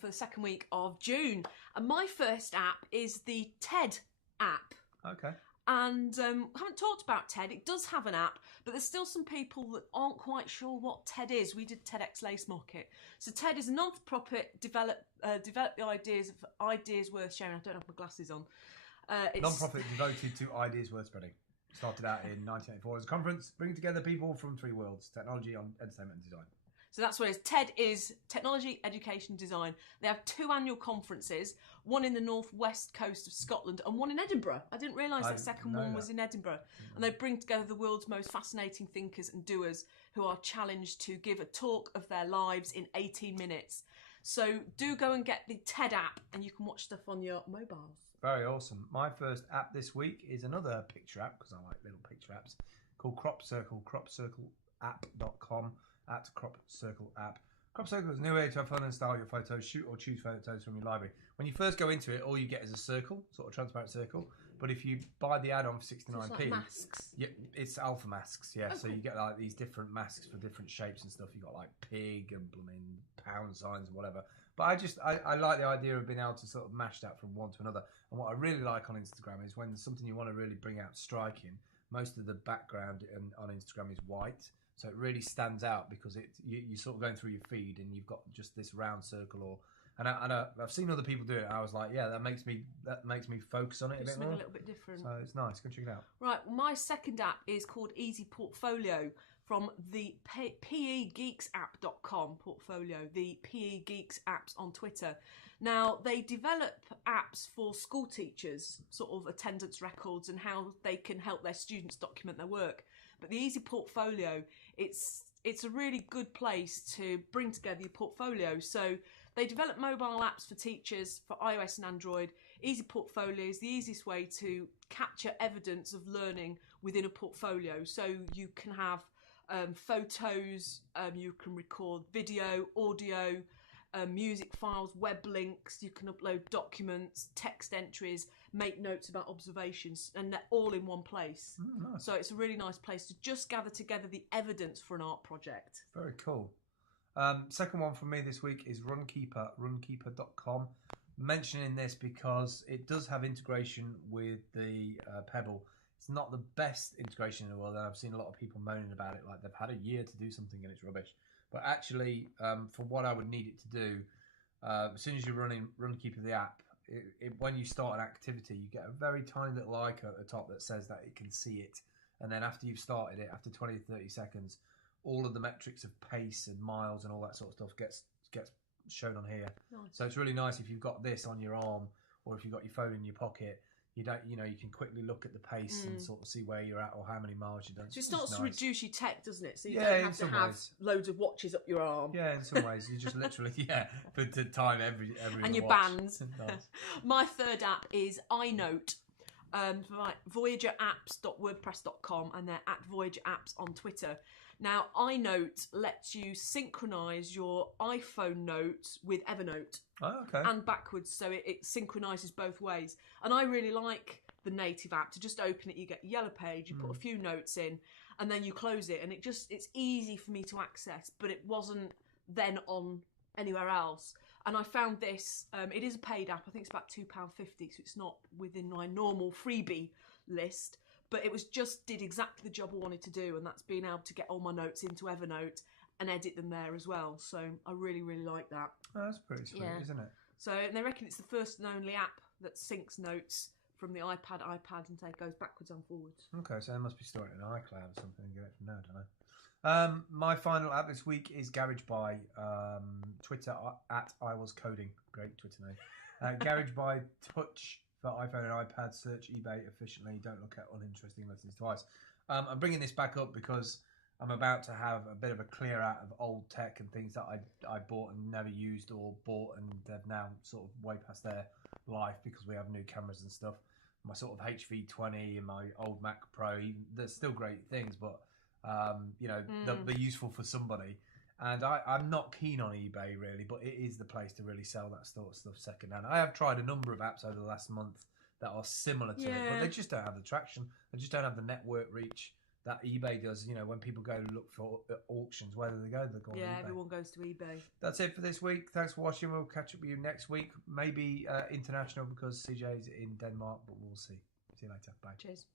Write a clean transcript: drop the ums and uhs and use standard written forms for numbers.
for the second week of June. And my first app is the TED app. Okay. And I haven't talked about TED. It does have an app, but there's still some people that aren't quite sure what TED is. We did TEDx Lace Market. So TED is a non-for-profit develop the ideas worth sharing. I don't have my glasses on. Non-profit devoted to ideas worth spreading. Started out in 1984 as a conference, bringing together people from three worlds: technology, entertainment, and design. So that's what it is. TED is Technology, Education, Design. They have 2 annual conferences, one in the northwest coast of Scotland and one in Edinburgh. I didn't realise that second one was in Edinburgh. And they bring together the world's most fascinating thinkers and doers who are challenged to give a talk of their lives in 18 minutes. So do go and get the TED app and you can watch stuff on your mobiles. Very awesome. My first app this week is another picture app, because I like little picture apps, called kropcircle, kropcircleapp.com. At kropcircle app. Kropcircle is a new way to have fun and style your photos, shoot or choose photos from your library. When you first go into it, all you get is a circle, sort of transparent circle. But if you buy the add-on for 69p, so it's like masks. Yeah, it's alpha masks. Yeah, Oh, so cool. you get like these different masks for different shapes and stuff. You got like pig and blooming pound signs and whatever. But I like the idea of being able to sort of mash that from one to another. And what I really like on Instagram is when there's something you want to really bring out striking. Most of the background on Instagram is white. So it really stands out because you're sort of going through your feed and you've got just this round circle. I've seen other people do it. And I was like, yeah, that makes me focus on it a bit more. A little bit different. So it's nice. Go check it out. Right, my second app is called Easy Portfolio from the pegeeksapp.com portfolio, the PE Geeks apps on Twitter. Now, they develop apps for school teachers, sort of attendance records and how they can help their students document their work. But the Easy Portfolio, it's a really good place to bring together your portfolio. So they develop mobile apps for teachers for iOS and Android. Easy Portfolio is the easiest way to capture evidence of learning within a portfolio. So you can have photos, you can record video, audio, music files, web links, you can upload documents, text entries, make notes about observations, and they're all in one place. Nice. So it's a really nice place to just gather together the evidence for an art project. Very cool. Second one from me this week is runkeeper, runkeeper.com. Mentioning this because it does have integration with the Pebble. It's not the best integration in the world, and I've seen a lot of people moaning about it, like they've had a year to do something and it's rubbish. But actually, for what I would need it to do, as soon as you're running Runkeeper the app, when you start an activity, you get a very tiny little icon at the top that says that it can see it. And then after you've started it, after 20 to 30 seconds, all of the metrics of pace and miles and all that sort of stuff gets shown on here. Nice. So it's really nice if you've got this on your arm or if you've got your phone in your pocket. You can quickly look at the pace and sort of see where you're at or how many miles you've done. So it starts to reduce your tech, doesn't it? So you Yeah, don't in have to some have ways. loads of watches up your arm. Yeah, in some ways. You just literally, put the time every And your watch. bands. Nice. My third app is inote. VoyagerApps.wordpress.com, and they're at Voyager Apps on Twitter. Now, iNote lets you synchronize your iPhone notes with Evernote. Oh, okay. And backwards, so it synchronizes both ways. And I really like the native app. To just open it, you get a yellow page, you put a few notes in, and then you close it, and it's easy for me to access, but it wasn't then on anywhere else. And I found this, it is a paid app, I think it's about £2.50, so it's not within my normal freebie list, but it did exactly the job I wanted to do, and that's being able to get all my notes into Evernote and edit them there as well. So I really, really like that. Oh, that's pretty sweet, isn't it? So and they reckon it's the first and only app that syncs notes from the iPad, and it goes backwards and forwards. Okay, so they must be storing it in iCloud or something and get it from there, I don't know. My final app this week is GarageBuy. Twitter at iwascoding. Great Twitter name. GarageBuy Touch for iPhone and iPad. Search eBay efficiently. Don't look at uninteresting listings twice. I'm bringing this back up because I'm about to have a bit of a clear out of old tech and things that I bought and never used or bought, and they've now sort of way past their life because we have new cameras and stuff. My sort of HV20 and my old Mac Pro, they're still great things, but they'll be useful for somebody. And I'm not keen on eBay really, but it is the place to really sell that sort of stuff secondhand. I have tried a number of apps over the last month that are similar to it, but they just don't have the traction. They just don't have the network reach that eBay does. You know, when people go to look for auctions, whether they go on eBay. Everyone goes to eBay. That's it for this week. Thanks for watching. We'll catch up with you next week. Maybe international because CJ's in Denmark, but we'll see. See you later. Bye. Cheers.